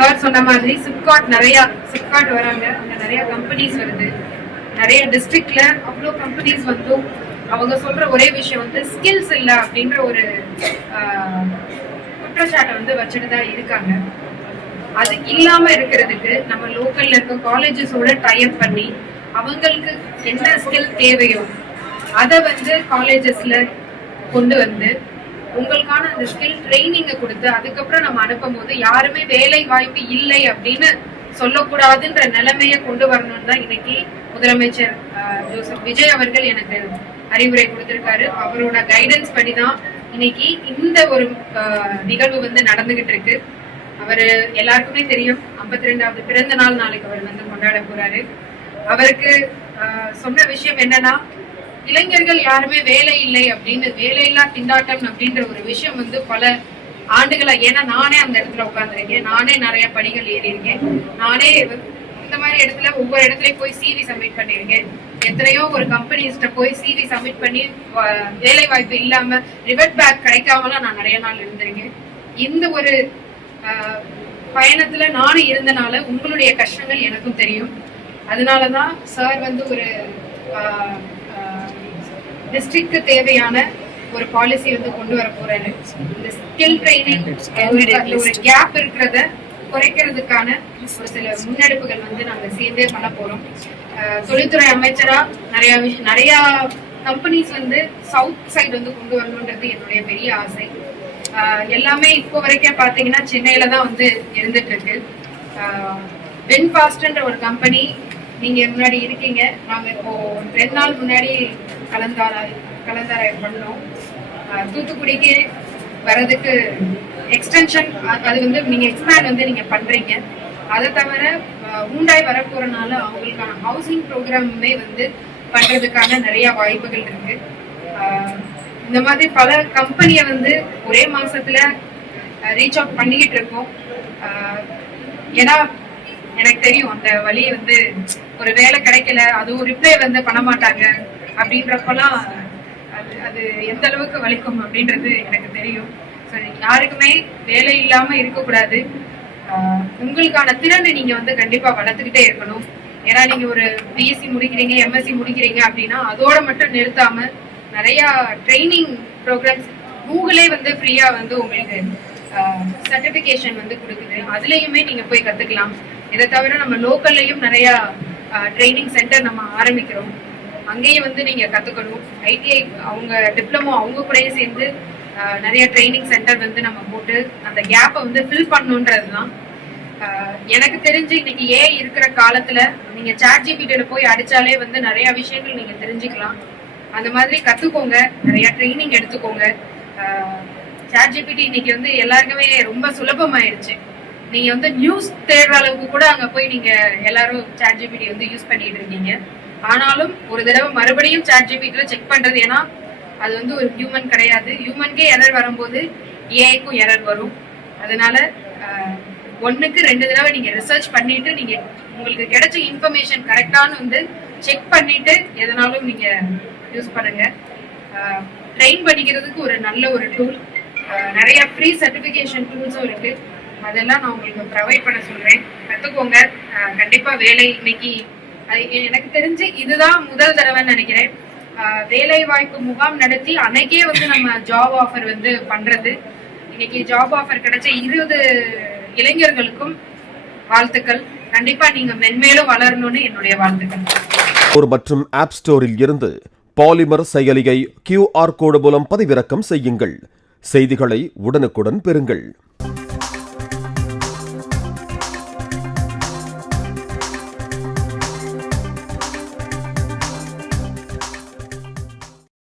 Sir சொன்ன மாதிரி சிப்காட் வராங்க, அங்க நிறைய கம்பெனிஸ் வருது, நிறைய டிஸ்ட்ரிக்ட்ல அவ்வளோ கம்பெனிஸ் வந்தும் அவங்க சொல்ற ஒரே விஷயம் வந்து ஸ்கில்ஸ் இல்லை அப்படின்ற ஒரு குற்றச்சாட்டை வந்து வச்சுட்டு தான் இருக்காங்க. அது இல்லாம இருக்கிறதுக்கு நம்ம லோக்கல்ல இருக்க காலேஜஸோட டைப் பண்ணி அவங்களுக்கு என்ன ஸ்கில் தேவையோ அதை வந்து காலேஜஸ்ல கொண்டு வந்து உங்களுக்கான அந்த ஸ்கில் ட்ரைனிங்கை கொடுத்து அதுக்கப்புறம் நம்ம அனுப்பும் போது யாருமே வேலை வாய்ப்பு இல்லை அப்படின்னு சொல்லக்கூடாதுன்ற நிலைமையை கொண்டு வரணும்னு தான் இன்னைக்கு முதலமைச்சர் ஜோசப் விஜய் அவர்கள் எனக்கு அறிவுரை கொடுத்திருக்காரு. அவரோட கைடன்ஸ் படி தான் இன்னைக்கு இந்த ஒரு நிகழ்வு வந்து நடந்துகிட்டு இருக்கு. அவரு எல்லாருக்குமே தெரியும் 52வது பிறந்த நாள் நாளைக்கு அவர் வந்து கொண்டாட போறாரு. அவருக்கு சொன்ன விஷயம் என்னன்னா, இளைஞர்கள் யாருமே வேலை இல்லை அப்படின்னு, வேலையில்லா திண்டாட்டம் அப்படின்ற ஒரு விஷயம் வந்து பல ஆண்டுகளா, ஏன்னா நானே அந்த இடத்துல உட்கார்ந்துருக்கேன், நானே நிறைய படிகள் ஏறி இருக்கேன், நானே இந்த மாதிரி இடத்துல ஒவ்வொரு இடத்துலயும் போய் சிவி சப்மிட் பண்ணிருக்கேன், எத்தனையோ ஒரு கம்பெனிஸ்ட போய் சிவி சப்மிட் பண்ணி வேலை வாய்ப்பு இல்லாம ரிவர்ட் பேக் கிடைக்காமலாம் நான் நிறைய நாள் இருந்திருக்கேன். இந்த ஒரு பயணத்துல நானும் இருந்தனால உங்களுடைய கஷ்டங்கள் எனக்கும் தெரியும். அதனாலதான் சார் வந்து ஒரு டிஸ்ட்ரிக்ட் தேவையான ஒரு பாலிசி வந்து கொண்டு வர போறாரு. இந்த ஸ்கில் ட்ரைனிங் ஒரு கேப் இருக்கிறத குறைக்கிறதுக்கான ஒரு சில முன்னெடுப்புகள் வந்து நாங்க சேர்ந்தே பண்ண போறோம். தொழில்துறை அமைச்சரா நிறைய கம்பெனிஸ் வந்து சவுத் சைடு வந்து கொண்டு வரணுன்றது என்னுடைய பெரிய ஆசை. எல்லாமே இப்போ வரைக்கும் பாத்தீங்கன்னா சென்னையில தான் வந்து இருந்துட்டு இருக்கு. வென்ஃபாஸ்ட்ன்ற ஒரு கம்பெனி நீங்க முன்னாடி இருக்கீங்க, நாங்க இப்போ 2 நாள் முன்னாடி கலந்தாராயம் பண்ணோம். தூத்துக்குடிக்கு வர்றதுக்கு எக்ஸ்டென்ஷன், அது வந்து நீங்க எக்ஸ்பேண்ட் வந்து நீங்க பண்றீங்க. அதை தவிர ஹூண்டாய் வரப்போறனால அவங்களுக்கான ஹவுசிங் ப்ரோக்ராமுமே வந்து பண்றதுக்கான நிறைய வாய்ப்புகள் இருக்கு. இந்த மாதிரி பல கம்பெனியை வந்து ஒரே மாசத்துல ரீச் அவுட் பண்ணிக்கிட்டு இருக்கோம். ஏன்னா எனக்கு தெரியும் அந்த வழி வந்து ஒரு வேலை கிடைக்கல, அதுவும் ரிப்ளை வந்து பண்ண மாட்டாங்க அப்படின்றப்பெல்லாம் அது எந்த அளவுக்கு வலிக்கும் அப்படின்றது எனக்கு தெரியும். யாருக்குமே வேலை இல்லாம இருக்கக்கூடாது. உங்களுக்கான திறனை நீங்க வந்து கண்டிப்பா வளர்த்துக்கிட்டே இருக்கணும். ஏன்னா நீங்க ஒரு பிஎஸ்சி முடிக்கிறீங்க, எம்எஸ்சி முடிக்கிறீங்க அப்படின்னா அதோட மட்டும் நிறுத்தாம நிறைய ட்ரைனிங் ப்ரோக்ராம்ஸ் கூகுளே வந்து ஃப்ரீயா வந்து உங்களுக்கு சர்டிபிகேஷன் வந்து கொடுக்குது, அதுலயுமே நீங்க போய் கத்துக்கலாம். இதை தவிர நம்ம லோக்கல்லையும் நிறைய ட்ரைனிங் சென்டர் நம்ம ஆரம்பிக்கிறோம், அங்கேயும் வந்து நீங்க கத்துக்கணும். ஐடிஐ அவங்க டிப்ளமோ அவங்க கூடயே சேர்ந்து நிறைய ட்ரைனிங் சென்டர் வந்து நம்ம போட்டு அந்த கேப்பை வந்து ஃபில் பண்ணணுன்றதுதான். எனக்கு தெரிஞ்சு இன்னைக்கு இருக்கிற காலத்துல நீங்க ChatGPT போய் அடிச்சாலே வந்து நிறைய விஷயங்கள் நீங்க தெரிஞ்சுக்கலாம். அந்த மாதிரி கத்துக்கோங்க, நிறைய ட்ரைனிங் எடுத்துக்கோங்க. ChatGPT இன்னைக்கு வந்து எல்லாருக்குமே ரொம்ப சுலபமாயிடுச்சு. நீங்க வந்து நியூஸ் தேடுற அளவுக்கு கூட அங்க போய் நீங்க எல்லாரும் ChatGPT வந்து யூஸ் பண்ணிட்டு இருக்கீங்க. ஆனாலும் ஒரு தடவை மறுபடியும் ChatGPT செக் பண்றது, ஏன்னா அது வந்து ஒரு ஹியூமன் கிடையாது. ஹியூமனுக்கே எரர் வரும்போது ஏஐக்கும் எரர் வரும். அதனால 1க்கு 2 தடவை நீங்க ரிசர்ச் பண்ணிட்டு நீங்க உங்களுக்கு கிடைச்ச இன்ஃபர்மேஷன் கரெக்டானு வந்து செக் பண்ணிட்டு எதனாலும் நீங்க யூஸ் பண்ணுங்க. ட்ரெயின் பண்ணிக்கிறதுக்கு ஒரு நல்ல ஒரு டூல், நிறைய ஃப்ரீ சர்டிபிகேஷன் டூல்ஸும் இருக்கு, அதெல்லாம் நான் உங்களுக்கு ப்ரொவைட் பண்ண சொல்றேன். கத்துக்கோங்க, கண்டிப்பா வேலை இன்னைக்கு எனக்கு தெரிஞ்சு இதுதான் முதல் தடவைன்னு நினைக்கிறேன். வேலை வாய்ப்பு முகாம் நடத்தி அன்னைக்கே வந்து நம்ம ஜாப் ஆஃபர் வந்து பண்றது. இன்னைக்கு ஜாப் ஆஃபர் கிடைச்ச 20 இளைஞர்களுக்கும் வாழ்த்துக்கள். கண்டிப்பா நீங்க மென்மேலும் வளரணும்னு என்னுடைய வாழ்த்துக்கள். மற்றும் ஆப் ஸ்டோரில் இருந்து பாலிமர் செயலியை QR கோடு மூலம் பதிவிறக்கம் செய்யுங்கள். செய்திகளை உடனுக்குடன் பெறுங்கள்.